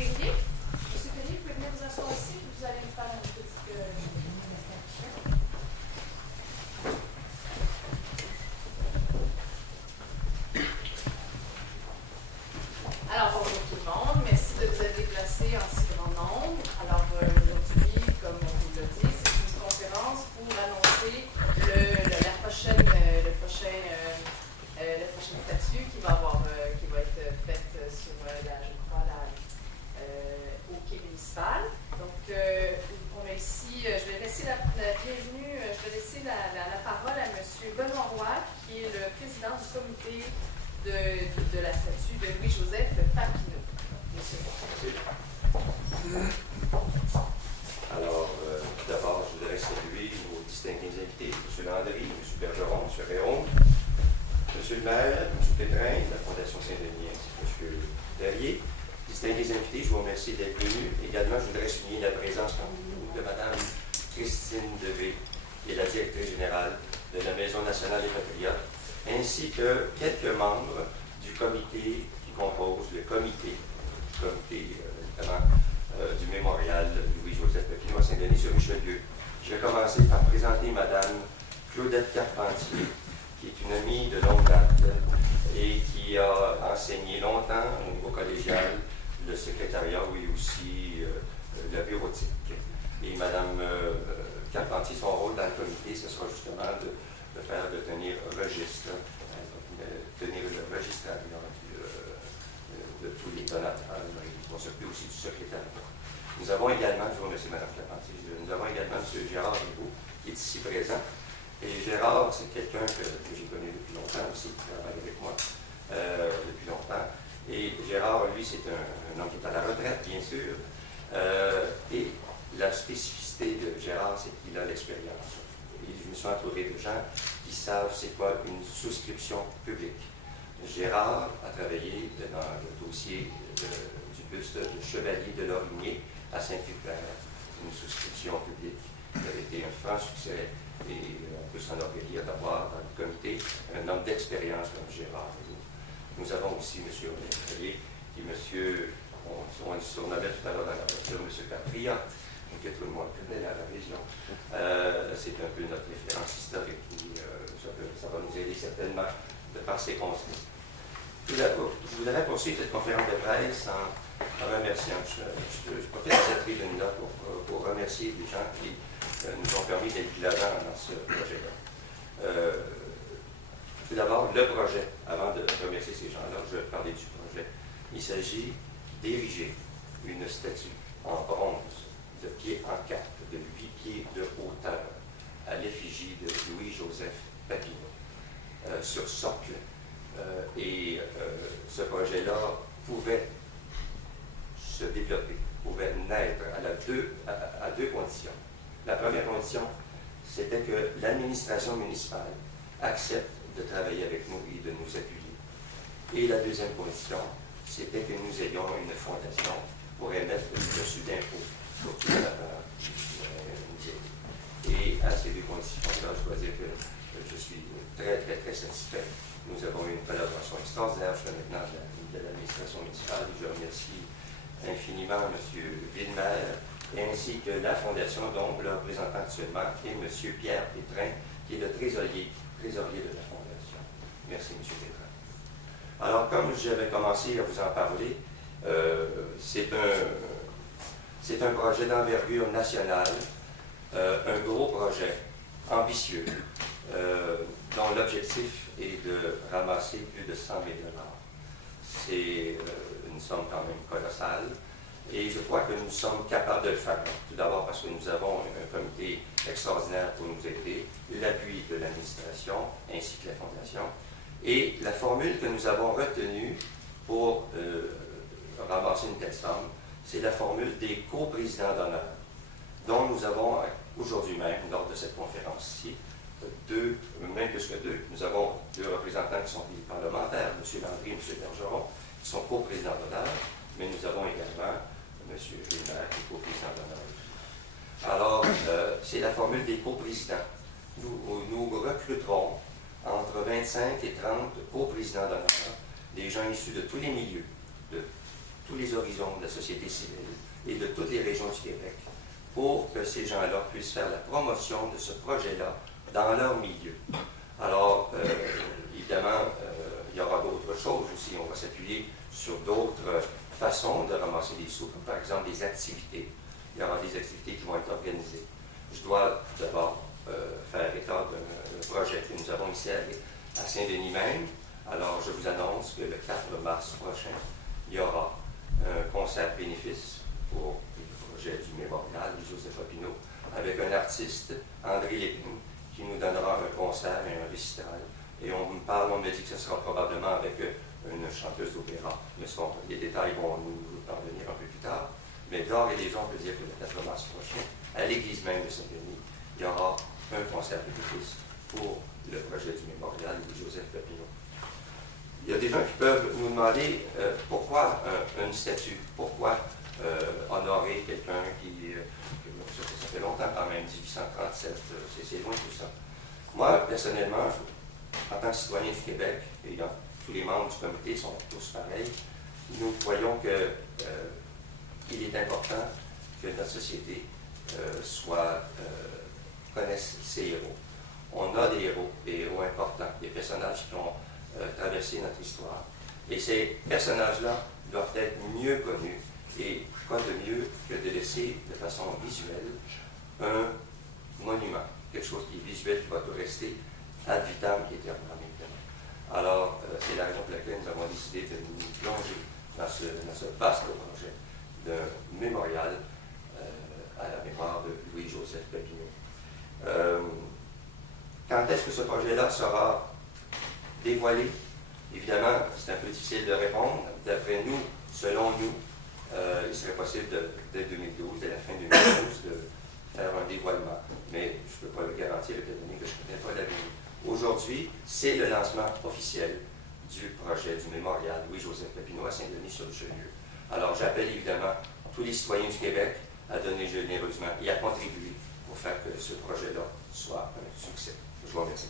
Perrier. Monsieur Perrier, vous pouvez venir vous asseoir ici, puis vous allez nous faire une petite introduction. Alors, bonjour tout le monde. Merci de vous être déplacés en si grand nombre. Alors, aujourd'hui, comme on vous l'a dit, c'est une conférence pour annoncer la prochaine statue qui va être faite sur au quai municipal. Donc, on a ici, je vais laisser la parole à M. Benoît Roy, qui est le président du comité de la statue de Louis-Joseph Papineau. Monsieur. Alors, tout d'abord, je voudrais saluer nos distingués invités, M. Landry, M. Bergeron, M. Réaume, M. le maire, M. Pétrin, de la Fondation Saint-Denis, ainsi que M. Perrier. Distingués invités, je vous remercie d'être venus. Également, je voudrais souligner la présence parmi nous de Mme Christine Devey, qui est la directrice générale de la Maison nationale des patriotes, ainsi que quelques membres du comité qui compose le comité notamment du mémorial Louis-Joseph Papineau à Saint-Denis sur Richelieu. Je vais commencer par présenter Mme Claudette Carpentier, qui est une amie de longue date et qui a enseigné longtemps au niveau collégial le secrétariat, oui aussi la bureautique. Et Mme Carpentier, son rôle dans le comité, ce sera justement de tenir registre, tenir le registrariat de tous les donateurs. Ils vont s'occuper aussi du secrétariat. Nous avons également, je vous remercie Mme Carpentier, nous avons également M. Gérard Rigaud, qui est ici présent. Et Gérard, c'est quelqu'un que j'ai connu depuis longtemps aussi, qui travaille avec moi depuis longtemps. Et Gérard, lui, c'est un homme qui est à la retraite, bien sûr. Et la spécificité de Gérard, c'est qu'il a l'expérience. Et je me suis entouré de gens qui savent c'est quoi une souscription publique. Gérard a travaillé dans le dossier du buste de Chevalier de Lorimier à Saint-Hubert, une souscription publique qui avait été un franc succès. Et on peut s'enorgueillir d'avoir dans le comité un homme d'expérience comme Gérard. Nous avons aussi M. Olympier, qui on le surnommait tout à l'heure dans la voiture, M. Patriote, que tout le monde connaît dans la région. C'est un peu notre référence historique. Ça va nous aider certainement de par ses conseils. Tout d'abord, je voudrais poursuivre cette conférence de presse en remerciant. Je profite de cette tribune-là pour remercier les gens qui nous ont permis d'être de l'avant dans ce projet-là. Tout d'abord, le projet, avant de remercier ces gens-là, je vais parler du projet. Il s'agit d'ériger une statue en bronze de pied en 4, de 8 pieds de hauteur, à l'effigie de Louis-Joseph Papineau, sur socle. Ce projet-là pouvait se développer, pouvait naître à deux conditions. La première condition, c'était que l'administration municipale accepte de travailler avec nous et de nous appuyer. Et la deuxième condition, c'était que nous ayons une fondation pour émettre le reçu d'impôt pour tous les affaires Et à ces deux conditions-là, je dois dire que je suis très, très, très satisfait. Nous avons eu une collaboration extraordinaire jusqu'à maintenant de l'administration municipale. Je remercie infiniment M. Villemer, ainsi que la Fondation, dont le représentant actuellement est M. Pierre Pétrin, qui est le trésorier de la Fondation. Merci, M. Pétrin. Alors, comme j'avais commencé à vous en parler, c'est un projet d'envergure nationale, un gros projet ambitieux, dont l'objectif est de ramasser plus de 100 000 $. C'est une somme quand même colossale. Et je crois que nous sommes capables de le faire. Tout d'abord parce que nous avons un comité extraordinaire pour nous aider, l'appui de l'administration ainsi que la Fondation. Et la formule que nous avons retenue pour ramasser une telle somme, c'est la formule des coprésidents d'honneur, dont nous avons aujourd'hui même, lors de cette conférence-ci, même plus que deux. Nous avons deux représentants qui sont des parlementaires, M. Landry et M. Bergeron, qui sont coprésidents d'honneur, mais nous avons également M. Villemer, qui est coprésident d'honneur. Alors, c'est la formule des coprésidents. Nous recruterons entre 25 et 30 coprésidents d'honneur, des gens issus de tous les milieux, de tous les horizons de la société civile et de toutes les régions du Québec pour que ces gens-là puissent faire la promotion de ce projet-là dans leur milieu. Alors, évidemment, il y aura d'autres choses aussi. On va s'appuyer sur d'autres façons de ramasser des sous, comme par exemple des activités. Il y aura des activités qui vont être organisées. Je dois d'abord faire état d'un projet que nous avons ici à Saint-Denis même. Alors, je vous annonce que le 4 mars prochain, il y aura un concert bénéfice pour le projet du mémorial de Joseph Papineau avec un artiste, André Lépine, qui nous donnera un concert et un récital. Et on me dit que ce sera probablement avec une chanteuse d'opéra. Mais les détails vont nous parvenir un peu plus tard. Mais d'ores et déjà, on peut dire que le 4 mars prochain, à l'église même de Saint-Denis, il y aura un concert bénéfice pour le projet du mémorial de Joseph Papineau. Il y a des gens qui peuvent nous demander pourquoi une statue, pourquoi honorer quelqu'un qui, ça fait longtemps quand même, 1837, c'est loin tout ça. Moi, personnellement, en tant que citoyen du Québec, et tous les membres du comité sont tous pareils, nous croyons qu'il est important que notre société connaisse ses héros. On a des héros importants, des personnages qui ont traversé notre histoire. Et ces personnages-là doivent être mieux connus. Et quoi de mieux que de laisser de façon visuelle un monument, quelque chose qui est visuel, qui va tout rester ad vitam aeternam. Alors, c'est la raison pour laquelle nous avons décidé de nous plonger dans ce vaste projet d'un mémorial à la mémoire de Louis-Joseph Papineau. Quand est-ce que ce projet-là sera dévoilé? Évidemment, c'est un peu difficile de répondre. D'après nous, selon nous, il serait possible dès 2012, dès la fin 2012, de faire un dévoilement. Mais je ne peux pas le garantir étant donné que je ne connais pas l'avenir. Aujourd'hui, c'est le lancement officiel du projet du mémorial Louis-Joseph Papineau à Saint-Denis-sur-Richelieu. Alors, j'appelle évidemment tous les citoyens du Québec à donner généreusement et à contribuer pour faire que ce projet-là soit un succès. Je vous remercie.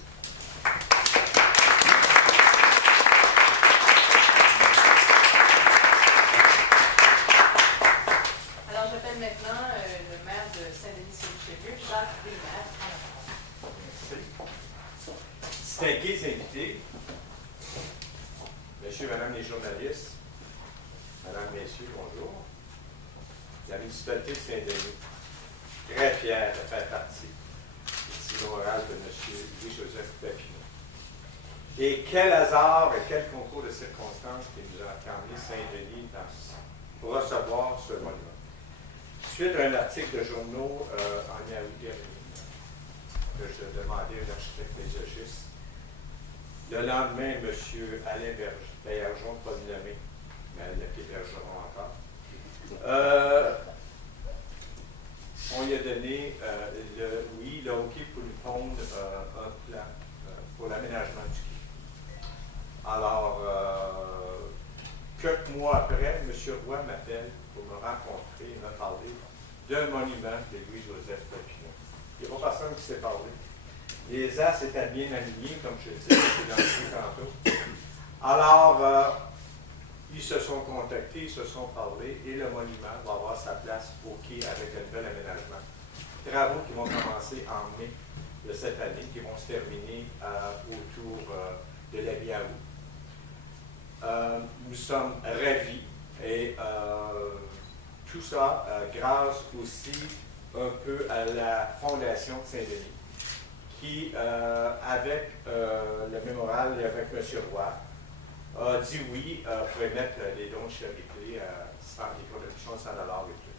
Alors, j'appelle maintenant le maire de Saint-Denis-sur-Richelieu, Jacques Desmarais. Distingués invités, Monsieur et Madame les journalistes, Madame, Messieurs, bonjour. La municipalité de Saint-Denis, très fière de faire partie du petit moral de M. Louis-Joseph Papineau. Et quel hasard et quel concours de circonstances qui nous a amené Saint-Denis pour recevoir ce monument. Suite à un article de journaux en août dernier, que je demandais à l'architecte paysagiste, le lendemain, M. Alain Bergeron, pas nommé, mais qui est Bergeron encore, on lui a donné le hockey pour lui pondre un plan pour l'aménagement du quai. Alors, quelques mois après, M. Roy m'appelle pour me rencontrer et me parler d'un monument de Louis-Joseph Papineau. Il n'y a pas personne qui s'est parlé. Les as étaient bien alignés, comme je le disais tantôt. Alors, ils se sont contactés, ils se sont parlé, et le monument va avoir sa place au quai avec un nouvel aménagement. Travaux qui vont commencer en mai de cette année, qui vont se terminer autour de la mi-août. Nous sommes ravis et tout ça grâce aussi un peu à la Fondation de Saint-Denis, qui, avec le mémorial et avec M. Roy, a dit oui pour émettre des dons de charité, des contributions de 100 $ et tout.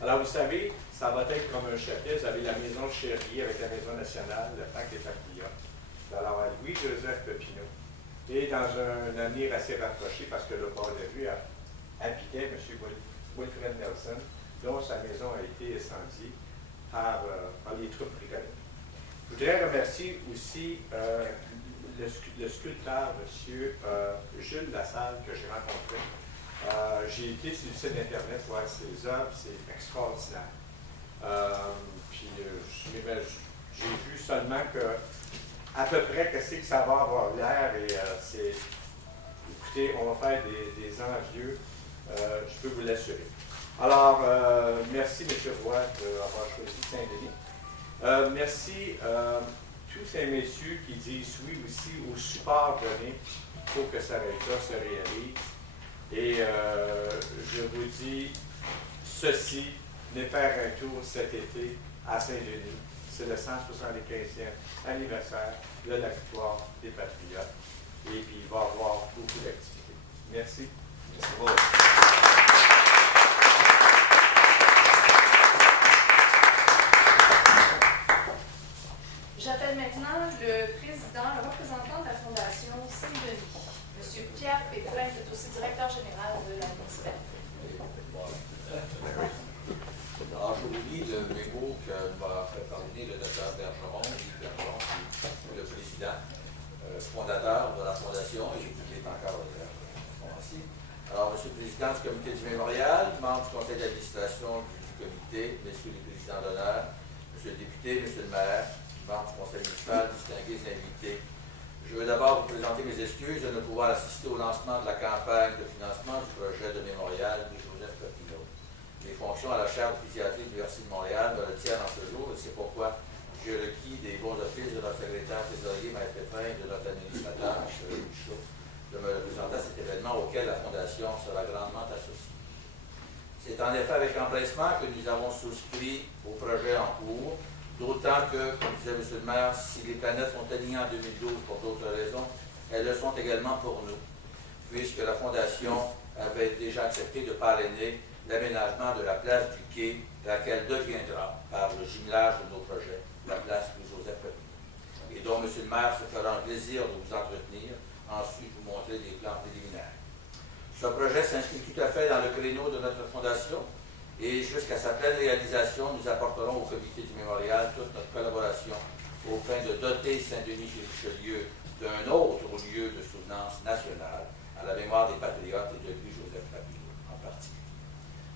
Alors, vous savez, ça va être comme un chapitre. Vous avez la maison de Chérie avec la Maison nationale, le Parc des Patriotes. Alors, à Louis-Joseph Papineau. Et dans un avenir assez rapproché, parce que le bord de rue habitait M. Wilfred Nelson, dont sa maison a été incendiée par les troupes britanniques. Je voudrais remercier aussi le sculpteur, M. Jules Lassalle, que j'ai rencontré. J'ai été sur le site Internet voir ses œuvres, c'est extraordinaire. Puis j'ai vu seulement que à peu près qu'est-ce que ça va avoir l'air et écoutez, on va faire des envieux je peux vous l'assurer. Alors, merci, M. Roy, d'avoir choisi Saint-Denis. Merci tous ces messieurs qui disent oui aussi au support donné pour que ça se réalise. Et je vous dis ceci, venez faire un tour cet été à Saint-Denis. C'est le 175e anniversaire de la victoire des Patriotes. Et puis, il va y avoir beaucoup d'activités. Merci. Merci beaucoup. J'appelle maintenant le représentant de la Fondation Saint-Denis, M. Pierre Pétrin, qui est aussi directeur général de la municipalité. Alors, je vous lis le mémo que m'a fait parvenir le Dr Bergeron, qui est le président fondateur de la Fondation, et il est encore ici. Alors, M. le Président du Comité du Mémorial, membre du Conseil d'administration du Comité, Messieurs les Présidents d'honneur, M. le Député, M. le Maire, membre du Conseil municipal, distingués invités. Je veux d'abord vous présenter mes excuses de ne pouvoir assister au lancement de la campagne de financement du projet de mémorial de Joseph Papineau. Les fonctions à la chaire de psychiatrie de l'Université de Montréal me retiennent en ce jour et c'est pourquoi j'ai requis des bons offices de notre secrétaire trésorier, Maître Pétrin, et de notre administrateur, M. Michaud, de me représenter à cet événement auquel la Fondation sera grandement associée. C'est en effet avec empressement que nous avons souscrit au projet en cours, d'autant que, comme disait M. le maire, si les planètes sont alignées en 2012 pour d'autres raisons, elles le sont également pour nous, puisque la Fondation avait déjà accepté de parrainer l'aménagement de la place du quai, laquelle deviendra, par le jumelage de nos projets, la place de Joseph Papineau, et dont M. le maire se fera un plaisir de vous entretenir, ensuite vous montrer des plans préliminaires. Ce projet s'inscrit tout à fait dans le créneau de notre Fondation, et jusqu'à sa pleine réalisation, nous apporterons au Comité du Mémorial toute notre collaboration au fin de doter Saint-Denis-sur-Richelieu d'un autre lieu de souvenance nationale à la mémoire des patriotes et de lui, Joseph Papineau en particulier.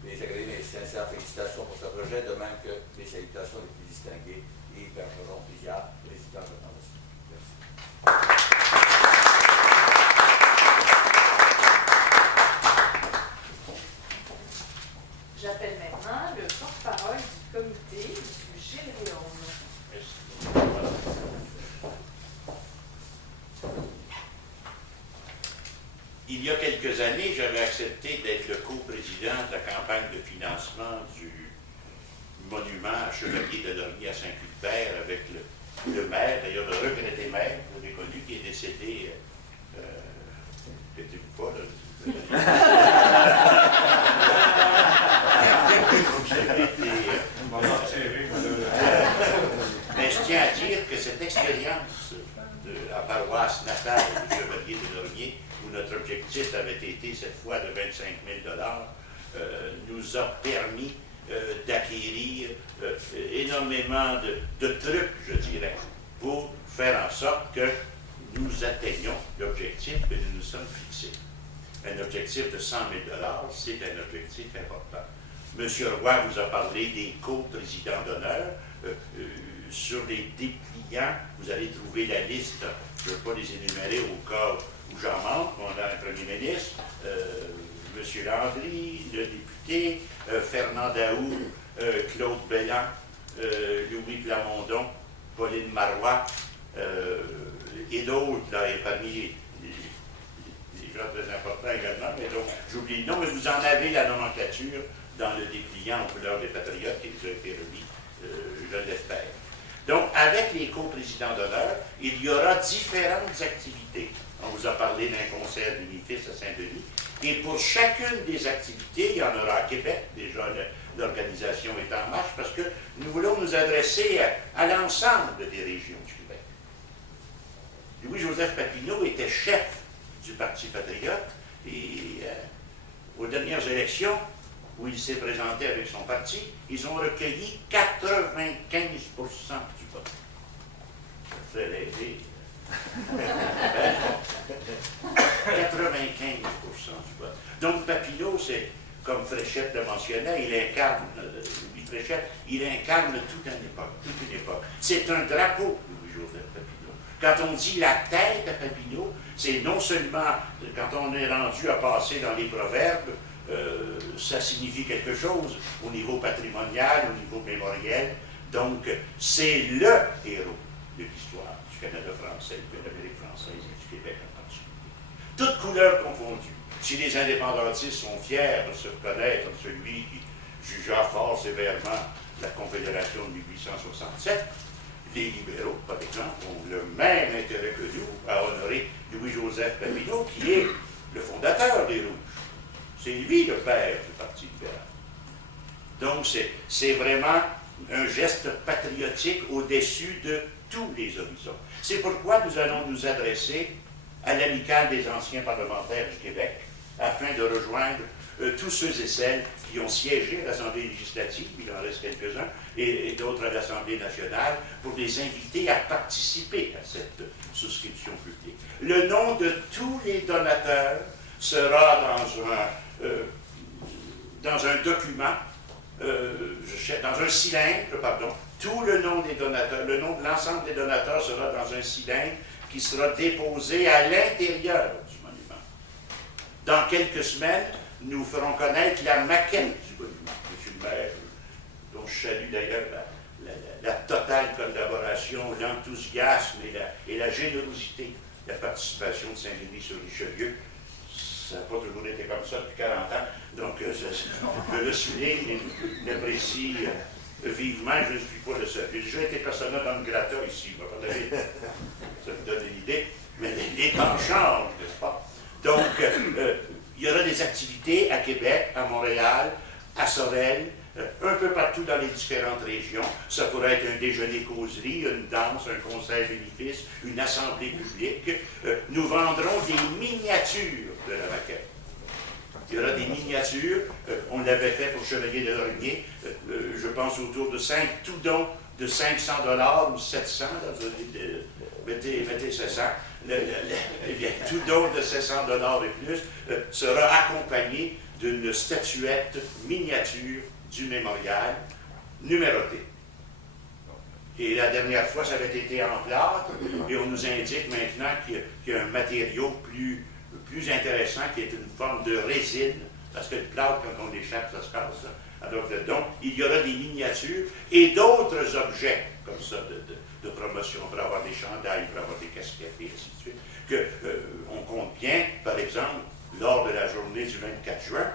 Les agréés mes sincères félicitations pour ce projet, de même que les salutations les plus distinguées et Bergeron Pillard, président de la Fondation. Merci. J'appelle maintenant le porte-parole du comité, M. Gilles Réaume. Il y a quelques années, j'avais accepté d'être le co-président de la campagne de financement du monument à Chevalier de Lormier à Saint-Cuthbert avec le maire, d'ailleurs le regretté maire, vous l'avez connu, qui est décédé, faites-vous pas, mais je tiens à dire que cette expérience de la paroisse natale du Chevalier de Lormier, où notre objectif avait été cette fois de 25 000 $, nous a permis d'acquérir énormément de trucs, je dirais, pour faire en sorte que nous atteignions l'objectif que nous nous sommes fixés. Un objectif de 100 000 $, c'est un objectif important. Monsieur Roy vous a parlé des co-présidents d'honneur. Sur les dépliants, vous allez trouver la liste. Je ne vais pas les énumérer au cas où j'en manque. On a un premier ministre, M. Landry, le député, Fernand Daour, Claude Belland, Louis Plamondon, Pauline Marois, et d'autres, là, et parmi les gens très importants également, mais donc j'oublie le nom, mais vous en avez la nomenclature dans le dépliant aux couleurs des Patriotes qui nous a été remis, je l'espère. Donc, avec les co-présidents d'honneur, il y aura différentes activités. On vous a parlé d'un concert d'unifice à Saint-Denis. Et pour chacune des activités, il y en aura à Québec, déjà l'organisation est en marche, parce que nous voulons nous adresser à l'ensemble des régions du Québec. Louis-Joseph Papineau était chef du Parti patriote et aux dernières élections, où il s'est présenté avec son parti, ils ont recueilli 95 % du vote. Ça fait rêver. 95 % du vote. Donc Papineau, c'est, comme Fréchette le mentionnait, il incarne, Louis Fréchette, il incarne toute une époque. C'est un drapeau, Louis-Joseph Papineau. Quand on dit la tête à Papineau, c'est non seulement, quand on est rendu à passer dans les proverbes, ça signifie quelque chose au niveau patrimonial, au niveau mémoriel. Donc, c'est le héros de l'histoire du Canada français, de l'Amérique française et du Québec en particulier. Toutes couleurs confondues. Si les indépendantistes sont fiers de se reconnaître celui qui jugea fort sévèrement la Confédération de 1867, les libéraux, par exemple, ont le même intérêt que nous à honorer Louis-Joseph Papineau, qui est le fondateur des Rouges. C'est lui le père du Parti libéral. Donc, c'est vraiment un geste patriotique au-dessus de tous les horizons. C'est pourquoi nous allons nous adresser à l'amicale des anciens parlementaires du Québec, afin de rejoindre tous ceux et celles qui ont siégé à l'Assemblée législative, il en reste quelques-uns, et d'autres à l'Assemblée nationale, pour les inviter à participer à cette souscription publique. Le nom de tous les donateurs sera dans un document, dans un cylindre, pardon. Tout le nom des donateurs, le nom de l'ensemble des donateurs sera dans un cylindre qui sera déposé à l'intérieur du monument. Dans quelques semaines, nous ferons connaître la maquette du monument. M. le maire, dont je salue d'ailleurs la totale collaboration, l'enthousiasme et la générosité de la participation de Saint-Denis-sur-Richelieu. Ça n'a pas toujours été comme ça depuis 40 ans, donc je le souligne et l'apprécie vivement, je ne suis pas le seul. J'ai déjà été persona non grata ici, ça vous donne une idée, mais les temps changent, n'est-ce pas? Donc, il y aura des activités à Québec, à Montréal, à Sorel, un peu partout dans les différentes régions. Ça pourrait être un déjeuner-causerie, une danse, un concert bénéfice, une assemblée publique. Nous vendrons des miniatures de la maquette. Il y aura des miniatures, on l'avait fait pour Chevalier de Lorimier, je pense autour de 5, tout don de 500 $ ou 700, mettez 700, eh bien, tout don de 700 $ et plus sera accompagné d'une statuette miniature du mémorial numérotée. Et la dernière fois, ça avait été en plâtre, et on nous indique maintenant qu'il y a un matériau plus intéressant, qui est une forme de résine, parce que le plâtre, quand on l'échappe, ça se casse. Alors, donc, il y aura des miniatures et d'autres objets, comme ça, de promotion, pour avoir des chandails, pour avoir des casquettes, et ainsi de suite, qu'on compte bien, par exemple, lors de la journée du 24 juin,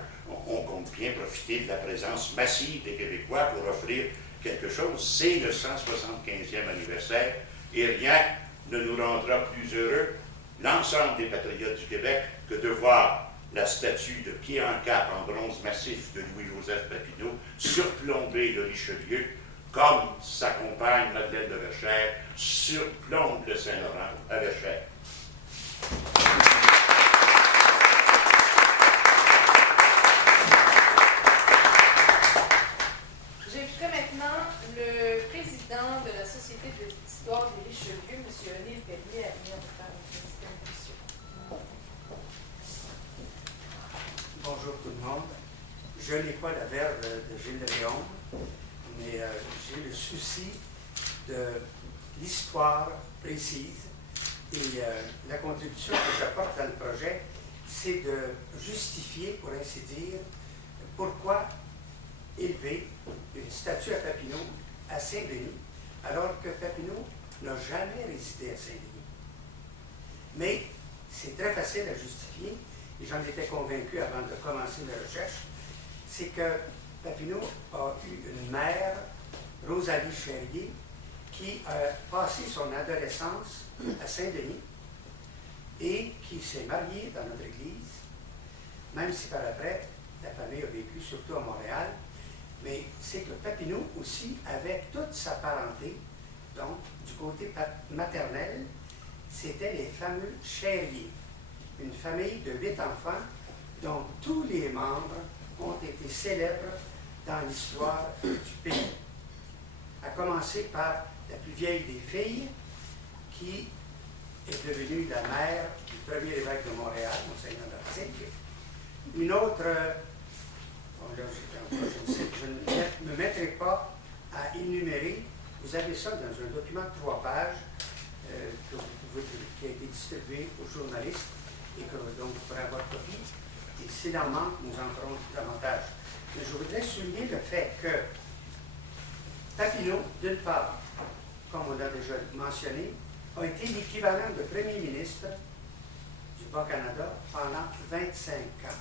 on compte bien profiter de la présence massive des Québécois pour offrir quelque chose. C'est le 175e anniversaire, et rien ne nous rendra plus heureux, l'ensemble des patriotes du Québec, que de voir la statue de pied en cap en bronze massif de Louis-Joseph Papineau surplomber le Richelieu, comme sa compagne Madeleine de Verchères surplombe le Saint-Laurent à Verchères. J'inviterai maintenant le président de la Société de l'histoire des Richelieu, M. O'Neill Pellier, à venir nous faire une petite introduction. Bonjour tout le monde. Je n'ai pas la verve de Gilles de Léon, mais j'ai le souci de l'histoire précise. Et la contribution que j'apporte dans le projet, c'est de justifier, pour ainsi dire, pourquoi élever une statue à Papineau à Saint-Denis, alors que Papineau n'a jamais résidé à Saint-Denis. Mais c'est très facile à justifier, et j'en étais convaincu avant de commencer la recherche, c'est que Papineau a eu une mère, Rosalie Cherrier, qui a passé son adolescence à Saint-Denis et qui s'est mariée dans notre église, même si par après, la famille a vécu surtout à Montréal, mais c'est que Papineau aussi, avec toute sa parenté, donc du côté maternel, c'était les fameux Cherrier, une famille de 8 enfants dont tous les membres ont été célèbres dans l'histoire du pays. À commencer par la plus vieille des filles, qui est devenue la mère du premier évêque de Montréal, Monseigneur Martinique. Une autre, je ne me mettrai pas à énumérer, vous avez ça dans un document de 3 pages qui a été distribué aux journalistes et que donc vous pourrez avoir copie. Et s'il en manque, nous en ferons davantage. souligner le fait que Papineau, d'une part, comme on l'a déjà mentionné, a été l'équivalent de premier ministre du Bas-Canada pendant 25 ans.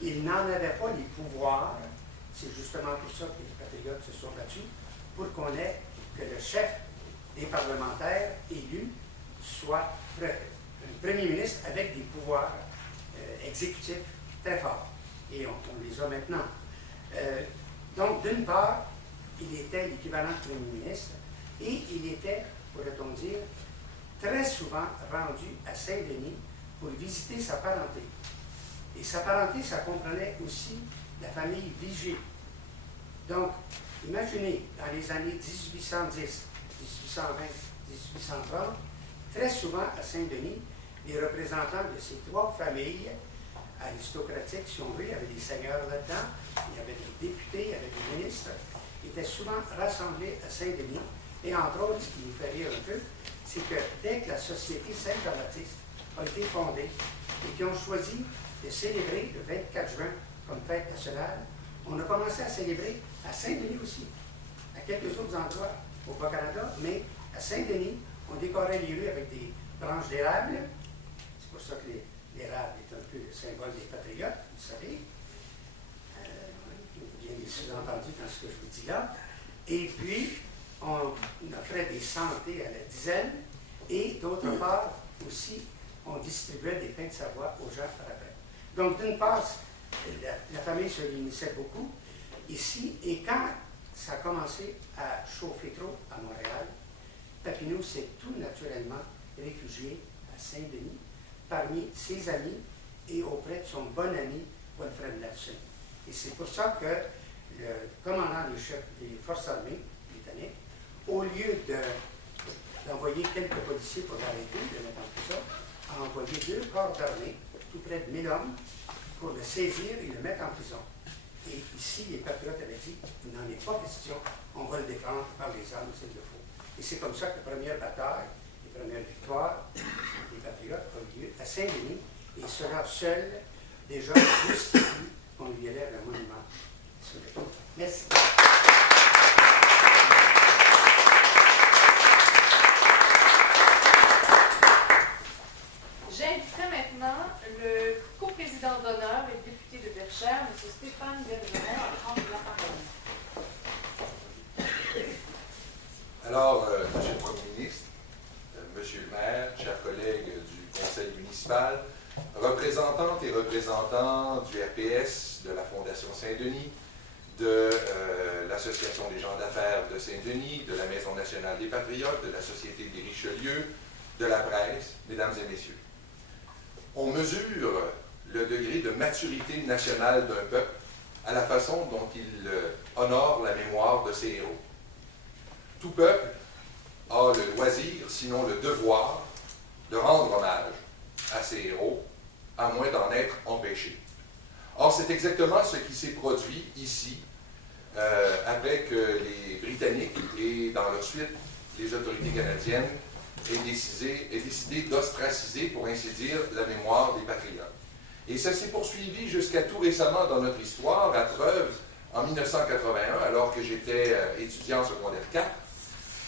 Il n'en avait pas les pouvoirs. C'est justement pour ça que les patriotes se sont battus, pour qu'on ait que le chef des parlementaires élus soit un premier ministre avec des pouvoirs exécutifs très forts. Et on les a maintenant. Donc, d'une part, il était l'équivalent de premier ministre et il était, pourrait-on dire, très souvent rendu à Saint-Denis pour visiter sa parenté. Et sa parenté, ça comprenait aussi la famille Vigier. Donc, imaginez, dans les années 1810, 1820, 1830, très souvent à Saint-Denis, les représentants de ces trois familles aristocratiques, si on veut, il y avait des seigneurs là-dedans, il y avait des députés, il y avait des ministres, étaient souvent rassemblés à Saint-Denis. Et entre autres, ce qui nous fait rire un peu, c'est que dès que la Société Saint-Jean-Baptiste a été fondée et qu'ils ont choisi de célébrer le 24 juin comme fête nationale, on a commencé à célébrer à Saint-Denis aussi, à quelques autres endroits au Bas-Canada, mais à Saint-Denis, on décorait les rues avec des branches d'érable. C'est pour ça que l'érable est un peu le symbole des patriotes, vous savez. Il y a des sous-entendus dans ce que je vous dis là. Et puis, on offrait des santés à la dizaine et d'autre part aussi, on distribuait des pains de Savoie aux gens par après. Donc, d'une part, la famille se réunissait beaucoup ici et quand ça a commencé à chauffer trop à Montréal, Papineau s'est tout naturellement réfugié à Saint-Denis parmi ses amis et auprès de son bon ami Wilfred Nelson. Et c'est pour ça que le commandant des forces armées britanniques, au lieu d'envoyer quelques policiers pour l'arrêter, de le mettre en prison, a envoyé 2 corps d'armée, tout près de 1000 hommes, pour le saisir et le mettre en prison. Et ici, les patriotes avaient dit, il n'en est pas question, on va le défendre par les armes s'il le faut. Et c'est comme ça que la première bataille, les premières victoires des patriotes ont lieu à Saint-Denis, et cela seul déjà justifie qu'on lui élève un monument sur le tour. Merci. J'inviterai maintenant le coprésident d'honneur et député de Verchères, M. Stéphane Bergeron, à prendre la parole. Alors, Monsieur le Premier ministre, Monsieur le maire, chers collègues du Conseil municipal, représentantes et représentants du RPS, de la Fondation Saint-Denis, de l'Association des gens d'affaires de Saint-Denis, de la Maison nationale des patriotes, de la Société des Richelieu, de la presse, mesdames et messieurs. On mesure le degré de maturité nationale d'un peuple à la façon dont il honore la mémoire de ses héros. Tout peuple a le loisir, sinon le devoir, de rendre hommage à ses héros, à moins d'en être empêché. Or, c'est exactement ce qui s'est produit ici, après que les Britanniques et, dans leur suite, les autorités canadiennes aient décidé d'ostraciser, pour ainsi dire, la mémoire des patriotes. Et ça s'est poursuivi jusqu'à tout récemment dans notre histoire, à preuve, en 1981, alors que j'étais étudiant en secondaire 4,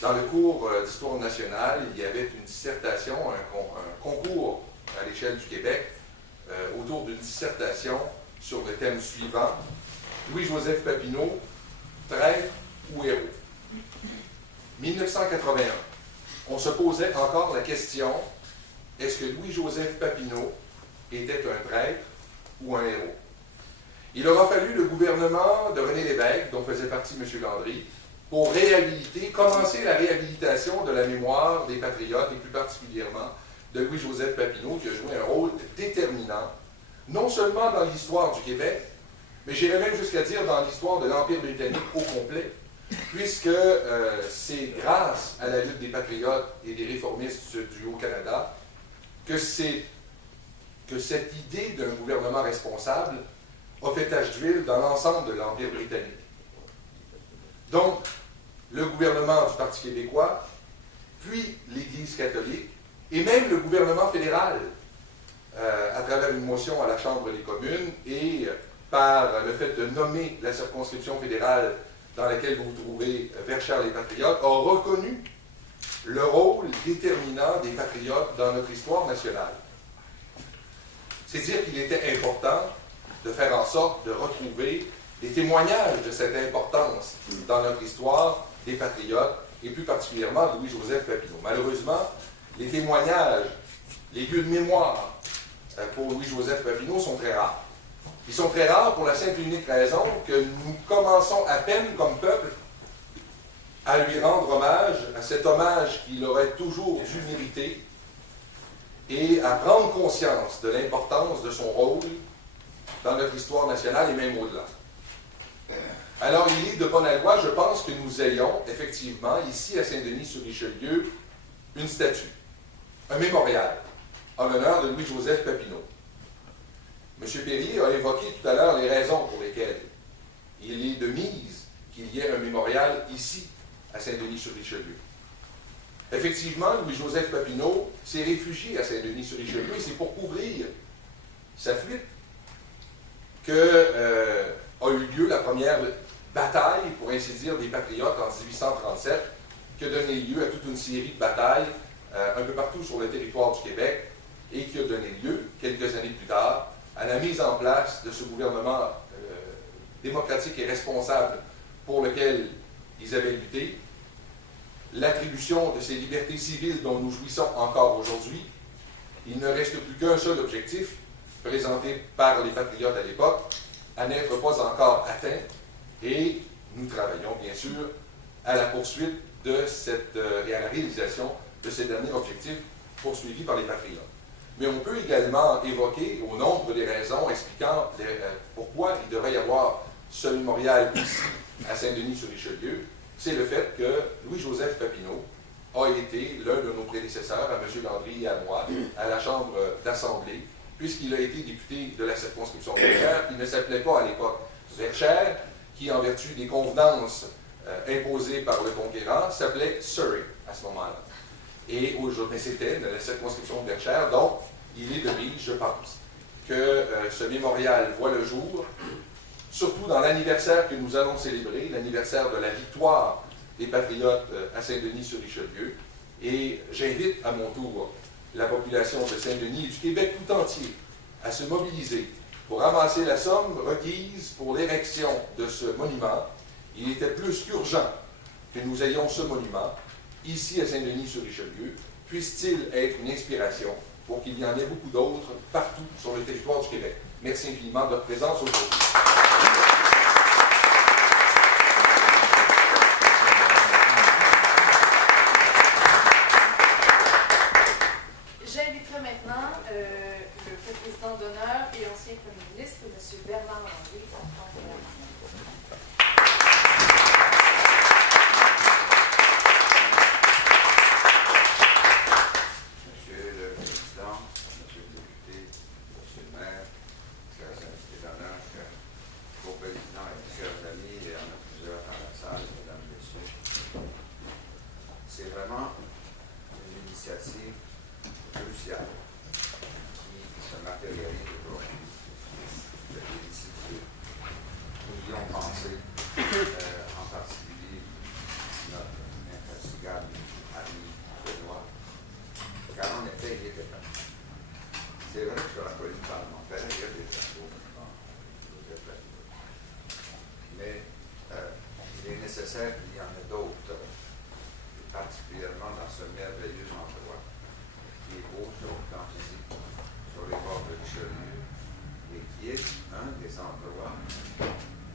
dans le cours d'histoire nationale, il y avait une dissertation, un concours à l'échelle du Québec, autour d'une dissertation sur le thème suivant, Louis-Joseph Papineau, prêtre ou héros? 1981. On se posait encore la question, est-ce que Louis-Joseph Papineau était un prêtre ou un héros? Il aura fallu le gouvernement de René Lévesque, dont faisait partie M. Landry, pour commencer la réhabilitation de la mémoire des patriotes, et plus particulièrement de Louis-Joseph Papineau, qui a joué un rôle déterminant, non seulement dans l'histoire du Québec, mais j'irais même jusqu'à dire dans l'histoire de l'Empire britannique au complet, puisque c'est grâce à la lutte des patriotes et des réformistes du Haut-Canada que cette idée d'un gouvernement responsable a fait tache d'huile dans l'ensemble de l'Empire britannique. Donc, le gouvernement du Parti québécois, puis l'Église catholique, et même le gouvernement fédéral, à travers une motion à la Chambre des communes et par le fait de nommer la circonscription fédérale dans laquelle vous vous trouvez, Verchères les Patriotes, a reconnu le rôle déterminant des Patriotes dans notre histoire nationale. C'est dire qu'il était important de faire en sorte de retrouver des témoignages de cette importance dans notre histoire des Patriotes, et plus particulièrement de Louis-Joseph Papineau. Malheureusement, les témoignages, les lieux de mémoire pour Louis-Joseph Papineau sont très rares. Ils sont très rares pour la simple et unique raison que nous commençons à peine comme peuple à lui rendre hommage, à cet hommage qu'il aurait toujours dû mériter, et à prendre conscience de l'importance de son rôle dans notre histoire nationale et même au-delà. Alors, il est de bon aloi, je pense, que nous ayons effectivement, ici à Saint-Denis-sur-Richelieu, une statue, un mémorial, en l'honneur de Louis-Joseph Papineau. M. Perry a évoqué tout à l'heure les raisons pour lesquelles il est de mise qu'il y ait un mémorial ici, à Saint-Denis-sur-Richelieu. Effectivement, Louis-Joseph Papineau s'est réfugié à Saint-Denis-sur-Richelieu et c'est pour couvrir sa fuite a eu lieu la première bataille, pour ainsi dire, des Patriotes en 1837, qui a donné lieu à toute une série de batailles un peu partout sur le territoire du Québec et qui a donné lieu, quelques années plus tard, à la mise en place de ce gouvernement démocratique et responsable pour lequel ils avaient lutté, l'attribution de ces libertés civiles dont nous jouissons encore aujourd'hui. Il ne reste plus qu'un seul objectif, présenté par les Patriotes à l'époque, à n'être pas encore atteint, et nous travaillons bien sûr à la poursuite de et à la réalisation de ces derniers objectifs poursuivis par les Patriotes. Mais on peut également évoquer, au nombre des raisons expliquant pourquoi il devrait y avoir ce mémorial ici, à Saint-Denis-sur-Richelieu, c'est le fait que Louis-Joseph Papineau a été l'un de nos prédécesseurs, à M. Landry et à moi, à la Chambre d'Assemblée, puisqu'il a été député de la circonscription de Verchères. Il ne s'appelait pas à l'époque Verchères, qui, en vertu des convenances imposées par le conquérant, s'appelait Surrey à ce moment-là. Et aujourd'hui, c'était la circonscription de Verchères, donc il est de mise, je pense, que ce mémorial voit le jour, surtout dans l'anniversaire que nous allons célébrer, l'anniversaire de la victoire des Patriotes à Saint-Denis-sur-Richelieu. Et j'invite à mon tour la population de Saint-Denis et du Québec tout entier à se mobiliser pour ramasser la somme requise pour l'érection de ce monument. Il était plus qu'urgent que nous ayons ce monument ici à Saint-Denis-sur-Richelieu. Puisse-t-il être une inspiration pour qu'il y en ait beaucoup d'autres partout sur le territoire du Québec. Merci infiniment de votre présence aujourd'hui. J'inviterai maintenant le président d'honneur et ancien premier ministre, M. Bernard Landry, à prendre la parole. Monsieur le Président, Monsieur le député, Monsieur le maire, chers invités d'honneur, chers co-présidents et chers amis, il y en a plusieurs dans la salle, mesdames et messieurs. C'est vraiment une initiative cruciale qui se matérialise aujourd'hui. Je félicite ceux qui y ont pensé, en particulier notre infatigable ami Benoît, car en effet, il était temps. C'est vrai que sur la politique parlementaire, il y a des travaux maintenant, mais il est nécessaire qu'il y en ait d'autres, et particulièrement dans ce merveilleux endroit qui est beau sur le plan physique, sur les bords de Richelieu, et qui est un des endroits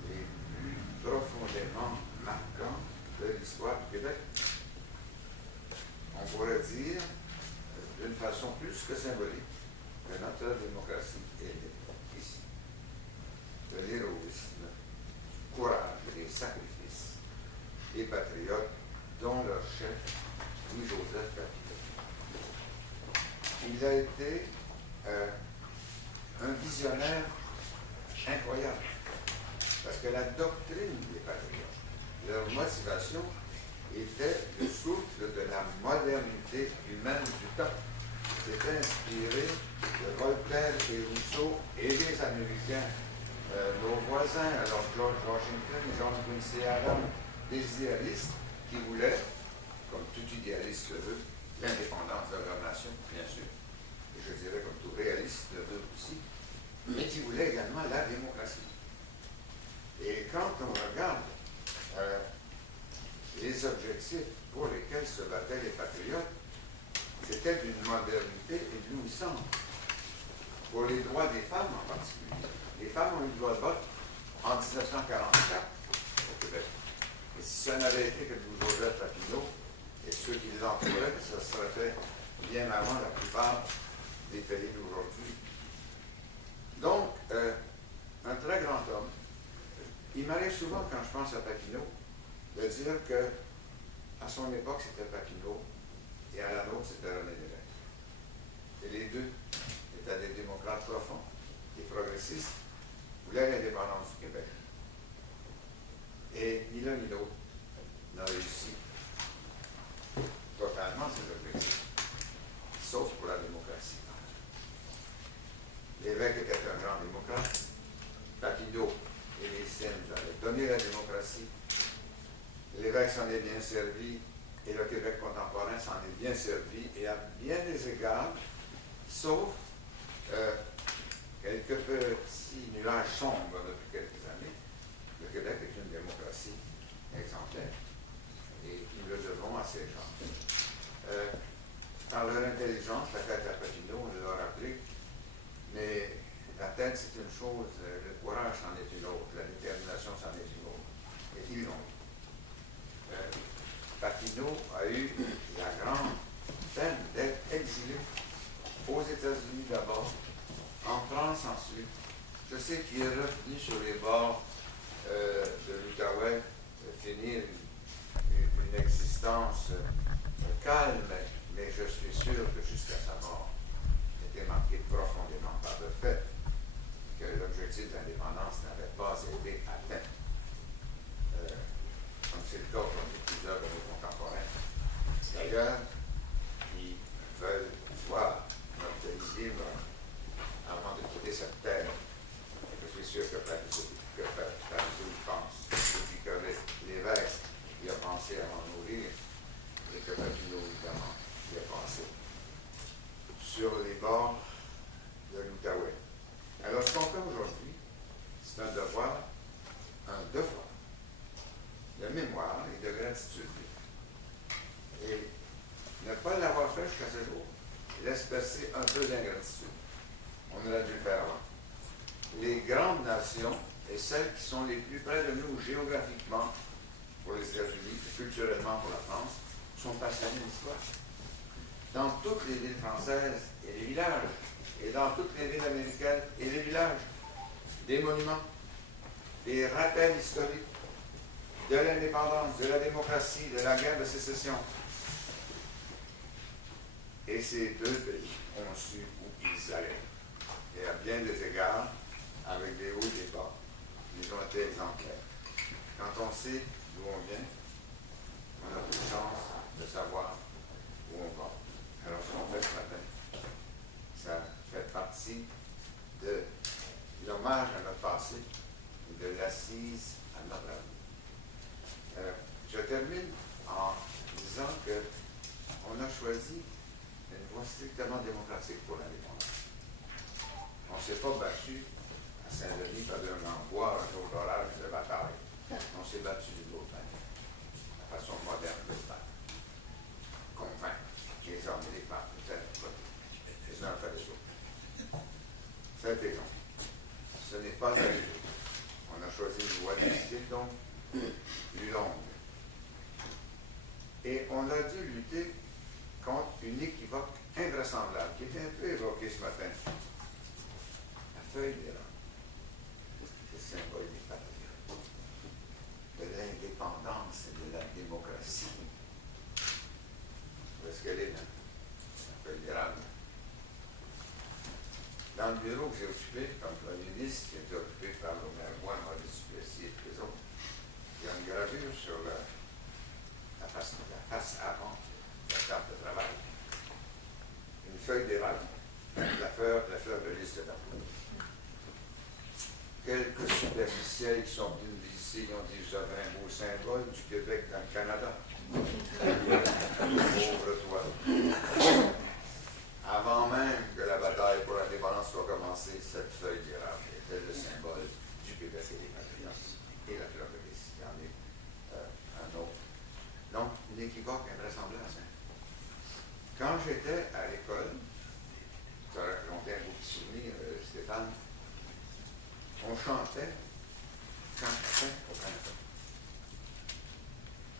les plus profondément marquants de l'histoire du Québec. On pourrait dire, d'une façon plus que symbolique, que notre démocratie est ici. De l'héroïsme, du courage et des sacrifices des patriotes, dont leur chef, Louis-Joseph Papineau. Il a été un visionnaire incroyable, parce que la doctrine des patriotes, leur motivation, était le souffle de la modernité humaine du temps. C'était inspiré de Voltaire et Rousseau et des Américains nos voisins, alors George Washington, John Quincy Adams, des idéalistes qui voulaient, comme tout idéaliste le veut, l'indépendance de leur nation, bien sûr, et je dirais comme tout réaliste le veut aussi, mais qui voulaient également la démocratie. Et quand on regarde les objectifs pour lesquels se battaient les patriotes, c'était d'une modernité éblouissante. Pour les droits des femmes en particulier. Les femmes ont eu le droit de vote en 1944 au Québec. Et si ça n'avait été que de Joseph Papineau et ceux qui l'entouraient, ça serait fait bien avant la plupart des pays d'aujourd'hui. Donc, un très grand homme. Il m'arrive souvent, quand je pense à Papineau, de dire que à son époque, c'était Papineau et à la nôtre, c'était René Lévesque. Et les deux étaient des démocrates profonds, des progressistes, voulaient l'indépendance du Québec. Et ni l'un ni l'autre n'a réussi totalement ses objectifs, sauf pour la démocratie. L'évêque était un grand démocrate. Papineau et les siennes avaient donné la démocratie. L'évêque s'en est bien servi et le Québec contemporain s'en est bien servi et à bien des égards, sauf quelques petits nuages sombres depuis quelques années. Le Québec est une démocratie exemplaire et nous le devons à ces gens. Dans leur intelligence, la tête à Papineau, on l'a rappelé, mais la tête c'est une chose, le courage c'en est une autre, la détermination c'en est une autre. Et ils l'ont eu. Papineau a eu la grande peine d'être exilé aux États-Unis d'abord, en France ensuite. Je sais qu'il est revenu sur les bords de l'Outaouais, finir une existence calme, mais je suis sûr que jusqu'à sa mort, était marqué profondément par le fait que l'objectif de l'indépendance n'avait pas été atteint. Comme c'est le cas aujourd'hui de plusieurs de nos contemporains. D'ailleurs, ils veulent voir notre pays libre avant de quitter cette terre. Je suis sûr que Papineau y pense, depuis que l'évêque y a pensé avant de mourir, et que Papineau, évidemment, y a pensé. Sur les bords de l'Outaouais. Alors, ce qu'on fait aujourd'hui, c'est un devoir de mémoire et de gratitude. Et ne pas l'avoir fait jusqu'à ce jour laisse passer un peu d'ingratitude. On aurait dû le faire avant. Les grandes nations, et celles qui sont les plus près de nous géographiquement, pour les États-Unis, et culturellement pour la France, sont passionnées d'histoire. Dans toutes les villes françaises et les villages, et dans toutes les villes américaines et les villages, des monuments, des rappels historiques de l'indépendance, de la démocratie, de la guerre de sécession. Et ces deux pays ont su où ils allaient. Et à bien des égards, avec des hauts et des bas, ils ont été exemplaires. Quand on sait d'où on vient, on a plus de chance de savoir où on va. Alors ce qu'on fait ce matin, ça fait partie de l'hommage à notre passé et de l'assise à notre avenir. Je termine en disant qu'on a choisi une voie strictement démocratique pour l'indépendance. On ne s'est pas battu à Saint-Denis par un envoi, un jour d'orage de bataille. On s'est battu d'une autre manière, la façon moderne de se battre. Convaincre les hommes et les femmes de faire voter les uns après les autres. Cet exemple, ce n'est pas arrivé. On a choisi une voie difficile, donc plus longue. Et on a dû lutter contre une équivoque invraisemblable qui était un peu évoquée ce matin. La feuille des rangs. C'est le symbole des patriotes, de l'indépendance et de la démocratie. Où est-ce qu'elle est, là? La feuille des rangs. Dans le bureau que j'ai occupé, comme le ministre qui était occupé par le maire Roy, Maurice Duplessis et les autres, il y a une gravure sur la face avant de la carte de travail. Une feuille d'érable, la fleur de lys de dents. Quelques me visiter, ils ont dit, vous avez un beau symbole du Québec dans le Canada. Pauvre toi. Avant même que la bataille pour l'indépendance soit commencée, cette feuille d'érable était le symbole du Québec et des patriotes et la Clovis. Il y en a un autre. Donc, une équivoque invraisemblable. Hein? Quand j'étais à l'école, je te racontais un beau petit souvenir, Stéphane, on chantait quand au Canada.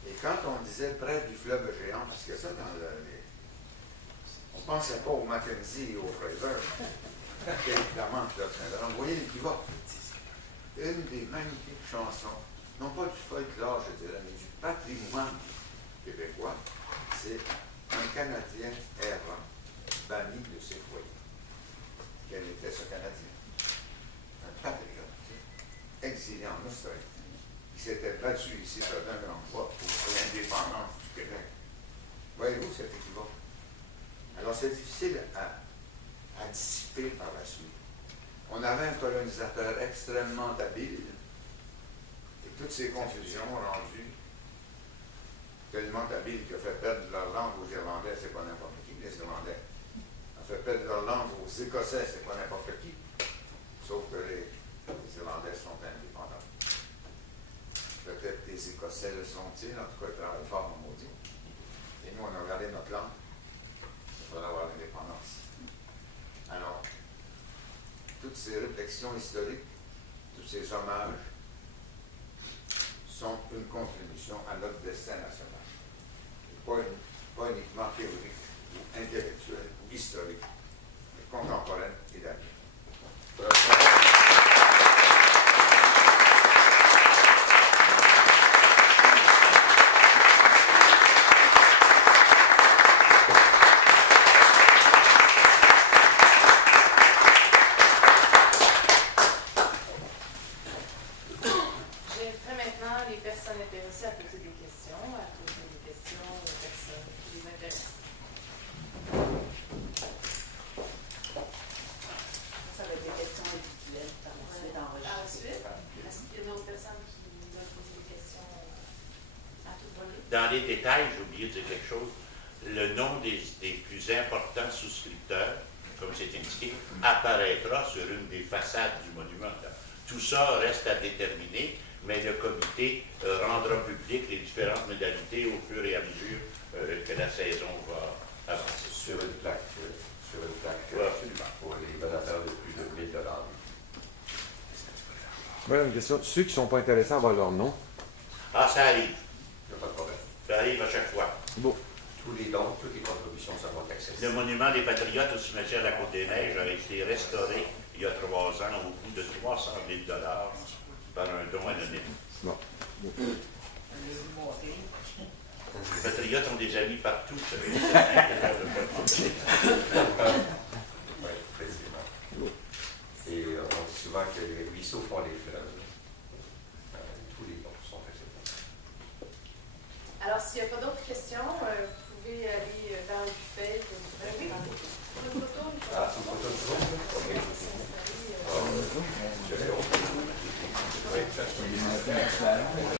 Et quand on disait près du fleuve géant, parce que ça, dans on ne pensait pas au Mackenzie et au Fraser, évidemment, le fleuve Saint-Laurent. Vous voyez l'équivoque. Une des magnifiques chansons, non pas du folklore, je dirais, mais du patrimoine québécois, c'est un Canadien errant, banni de ses foyers. Quel était ce Canadien? Un patriote, exilé en Australie. Il s'était battu ici par un grand poids pour l'indépendance du Québec. Voyez-vous cet équivoque? Alors c'est difficile à dissiper par la suite. On avait un colonisateur extrêmement habile et toutes ces confusions ont rendu tellement habile qu'il a fait perdre leur langue aux Irlandais, c'est pas n'importe qui, les Irlandais. A fait perdre leur langue aux Écossais, c'est pas n'importe qui. Sauf que les Irlandais sont indépendants. Peut-être les Écossais le sont-ils, en tout cas ils travaillent fort en maudit. Et nous, on a regardé notre langue pour avoir l'indépendance. Alors, toutes ces réflexions historiques, tous ces hommages sont une contribution à notre destin national. Pas uniquement théorique, ou intellectuelle, ou historique, mais contemporaine et d'avenir. J'inviterai maintenant les personnes intéressées à poser des questions aux personnes qui les intéressent. Ça va être des questions individuelles, ensuite Ensuite, est-ce qu'il y a d'autres personnes qui veulent poser des questions à tout voler? Dans les détails, j'ai oublié de dire quelque chose. Le nom des plus importants souscripteurs, comme c'est indiqué, apparaîtra sur une des façades du monument. Tout ça reste à déterminer, mais le comité rendra public les différentes modalités au fur et à mesure que la saison va avancer. Sur une plaque, Oui, absolument. pour les donateurs de plus de 1000 $. Voilà une question. Ceux qui ne sont pas intéressés à avoir leur nom. Ah, ça arrive. Il n'y a pas de problème. Ça arrive à chaque fois. Bon. Tous les dons, toutes les contributions seront accessibles. Le monument des Patriotes au cimetière de la Côte-des-Neiges a été restauré il y a 3 ans au coût de 300 000 $ par un don anonyme. Bon. Les Patriotes ont des amis partout. Vous savez. Oui, effectivement. Et on dit souvent que les ruisseaux font les fleuves. Tous les dons sont acceptés. Alors, s'il n'y a pas d'autres questions, vous pouvez aller dans le buffet. Oui, une photo, Ah, une photo de groupe? OK. Je l'ai. Oui, ça, je peux